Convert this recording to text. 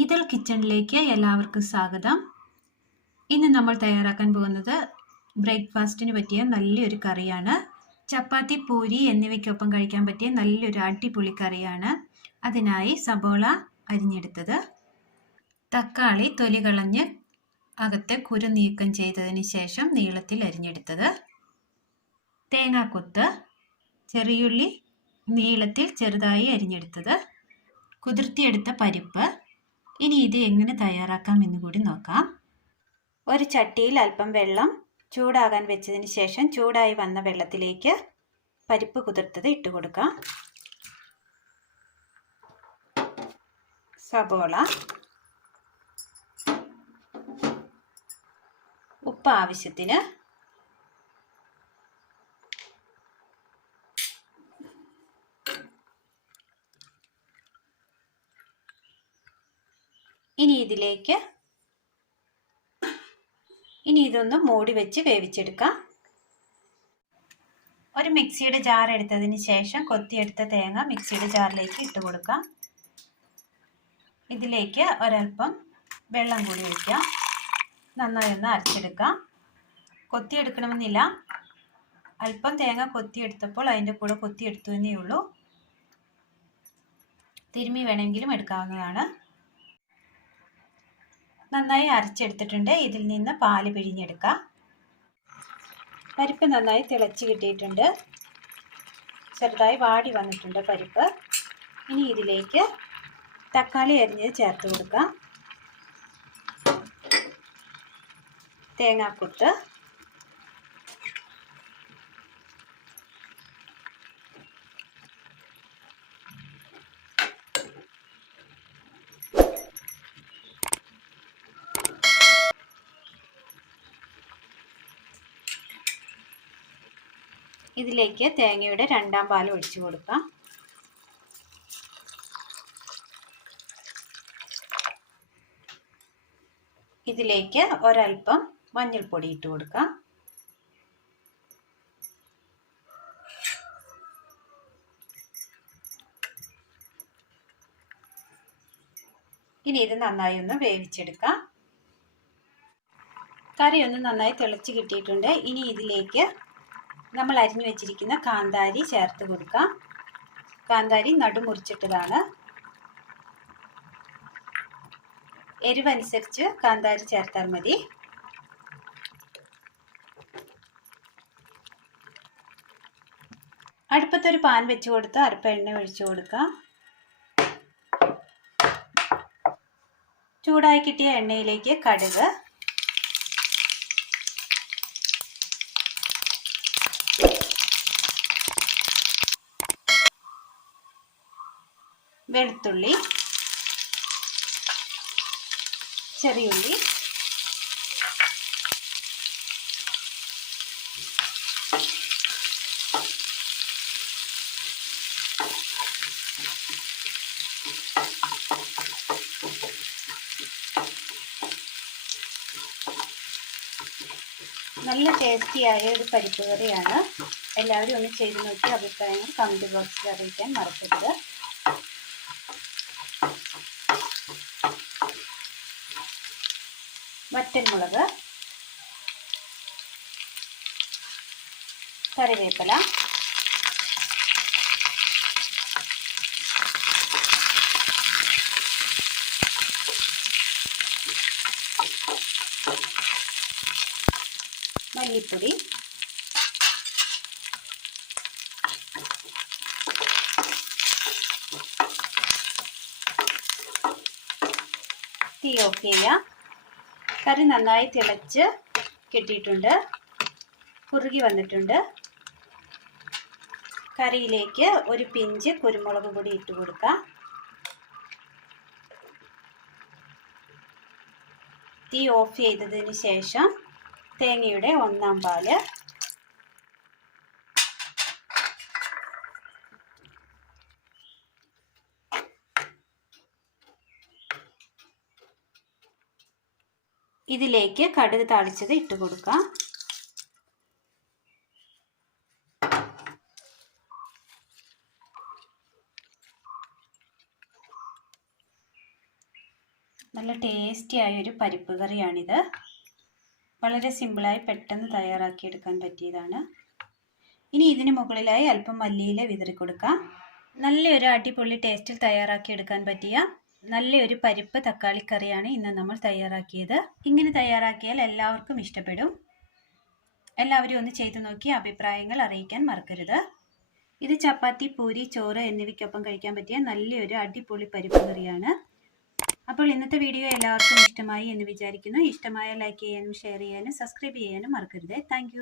Ethyl കിച്ചണിലേക്ക് എല്ലാവർക്കും സ്വാഗതം. ഇന്ന് നമ്മൾ തയ്യാറാക്കാൻ പോകുന്നത് ബ്രേക്ക്ഫാസ്റ്റിന് പറ്റിയ നല്ലൊരു കറിയാണ്. ചപ്പാത്തി, പൂരി എന്നിവയ്ക്കൊപ്പം കഴിക്കാൻ പറ്റിയ നല്ലൊരു അടിപൊളി കറിയാണ്. അതിനായി സബോള അരിഞ്ഞെടുത്തത്, തക്കാളി തൊലി കളഞ്ഞ് അകത്തെ കുരു നീക്കം ചെയ്തതിന് ശേഷം നീളത്തിൽ അരിഞ്ഞെടുത്തത്, തേങ്ങാക്കൊത്ത്, ചെറിയുള്ളി നീളത്തിൽ ചെറുതായി അരിഞ്ഞെടുത്തത്, കുതിർത്തിയെടുത്ത പരിപ്പ്. ഇനി ഇത് എങ്ങനെ തയ്യാറാക്കാം എന്ന് കൂടി നോക്കാം. ഒരു ചട്ടിയിൽ അല്പം വെള്ളം ചൂടാകാൻ വെച്ചതിന് ശേഷം ചൂടായി വന്ന വെള്ളത്തിലേക്ക് പരിപ്പ് കുതിർത്തത് ഇട്ട് കൊടുക്കാം. സബോള, ഉപ്പ് ആവശ്യത്തിന്, ഇനി ഇതൊന്ന് മൂടി വെച്ച് വേവിച്ചെടുക്കാം. ഒരു മിക്സിയുടെ ജാർ എടുത്തതിന് ശേഷം കൊത്തിയെടുത്ത തേങ്ങ മിക്സിയുടെ ജാറിലേക്ക് ഇട്ട് കൊടുക്കാം. ഇതിലേക്ക് ഒരൽപ്പം വെള്ളം കൂടി ഒഴിക്കാം. നന്നായി ഒന്ന് അരച്ചെടുക്കാം. കൊത്തിയെടുക്കണമെന്നില്ല, അല്പം തേങ്ങ കൊത്തിയെടുത്തപ്പോൾ അതിൻ്റെ കൂടെ കൊത്തിയെടുത്തു എന്നേ ഉള്ളൂ. തിരുമ്മി വേണമെങ്കിലും എടുക്കാവുന്നതാണ്. നന്നായി അരച്ചെടുത്തിട്ടുണ്ട്. ഇതിൽ നിന്ന് പാല് പിഴിഞ്ഞെടുക്കാം. പരിപ്പ് നന്നായി തിളച്ച് കിട്ടിയിട്ടുണ്ട്. ചെറുതായി വാടി വന്നിട്ടുണ്ട് പരിപ്പ്. ഇനി ഇതിലേക്ക് തക്കാളി അരിഞ്ഞത് ചേർത്ത് കൊടുക്കാം. തേങ്ങാക്കൊത്ത്, ഇതിലേക്ക് തേങ്ങയുടെ രണ്ടാം പാൽ ഒഴിച്ചു കൊടുക്കാം. ഇതിലേക്ക് ഒരൽപ്പം മഞ്ഞൾപ്പൊടി ഇട്ട് കൊടുക്കാം. ഇനി ഇത് നന്നായി ഒന്ന് വേവിച്ചെടുക്കാം. കറി ഒന്ന് നന്നായി തിളച്ച് കിട്ടിയിട്ടുണ്ട്. ഇനി ഇതിലേക്ക് നമ്മൾ അരിഞ്ഞു വെച്ചിരിക്കുന്ന കാന്താരി ചേർത്ത് കൊടുക്കാം. കാന്താരി നടുമുറിച്ചിട്ടതാണ്. എരിവനുസരിച്ച് കാന്താരി ചേർത്താൽ മതി. അടുപ്പത്തൊരു പാൻ വെച്ച് കൊടുത്ത് അല്പം എണ്ണ ഒഴിച്ചു കൊടുക്കാം. ചൂടായി കിട്ടിയ എണ്ണയിലേക്ക് കടുക്, വെളുത്തുള്ളി, ചെറിയുള്ളി, നല്ല ടേസ്റ്റിയായ ഒരു പരിപ്പ് കറിയാണ്. എല്ലാവരും ഒന്ന് ചെയ്ത് നോക്കി അഭിപ്രായങ്ങൾ കമൻറ്റ് ബോക്സിൽ അറിയിക്കാൻ മറക്കരുത്. വറ്റൽമുളക്, കറിവേപ്പില, മല്ലിപ്പൊടി, തീ ഓഫ് ചെയ്യാം. കറി നന്നായി തിളച്ച് കിട്ടിയിട്ടുണ്ട്, കുറുകി വന്നിട്ടുണ്ട്. കറിയിലേക്ക് ഒരു പിഞ്ച് കുരുമുളക് പൊടി ഇട്ട് കൊടുക്കാം. തീ ഓഫ് ചെയ്തതിന് ശേഷം തേങ്ങയുടെ ഒന്നാം പാല്, ഇതിലേക്ക് കടുക് താളിച്ചത് ഇട്ട് കൊടുക്കാം. നല്ല ടേസ്റ്റി ആയൊരു പരിപ്പ് കറിയാണിത്. വളരെ സിമ്പിളായി പെട്ടെന്ന് തയ്യാറാക്കിയെടുക്കാൻ പറ്റിയതാണ്. ഇനി ഇതിന് മുകളിലായി അല്പം മല്ലിയില വിതറി കൊടുക്കാം. നല്ലൊരു അടിപൊളി ടേസ്റ്റിൽ തയ്യാറാക്കിയെടുക്കാൻ പറ്റിയ നല്ലൊരു പരിപ്പ് തക്കാളി കറിയാണ് ഇന്ന് നമ്മൾ തയ്യാറാക്കിയത്. ഇങ്ങനെ തയ്യാറാക്കിയാൽ എല്ലാവർക്കും ഇഷ്ടപ്പെടും. എല്ലാവരും ഒന്ന് ചെയ്തു നോക്കി അഭിപ്രായങ്ങൾ അറിയിക്കാൻ മറക്കരുത്. ഇത് ചപ്പാത്തി, പൂരി, ചോറ് എന്നിവയ്ക്കൊപ്പം കഴിക്കാൻ പറ്റിയ നല്ലൊരു അടിപൊളി പരിപ്പ് കറിയാണ്. അപ്പോൾ ഇന്നത്തെ വീഡിയോ എല്ലാവർക്കും ഇഷ്ടമായി എന്ന് വിചാരിക്കുന്നു. ഇഷ്ടമായ ലൈക്ക് ചെയ്യാനും ഷെയർ ചെയ്യാനും സബ്സ്ക്രൈബ് ചെയ്യാനും മറക്കരുത്. താങ്ക്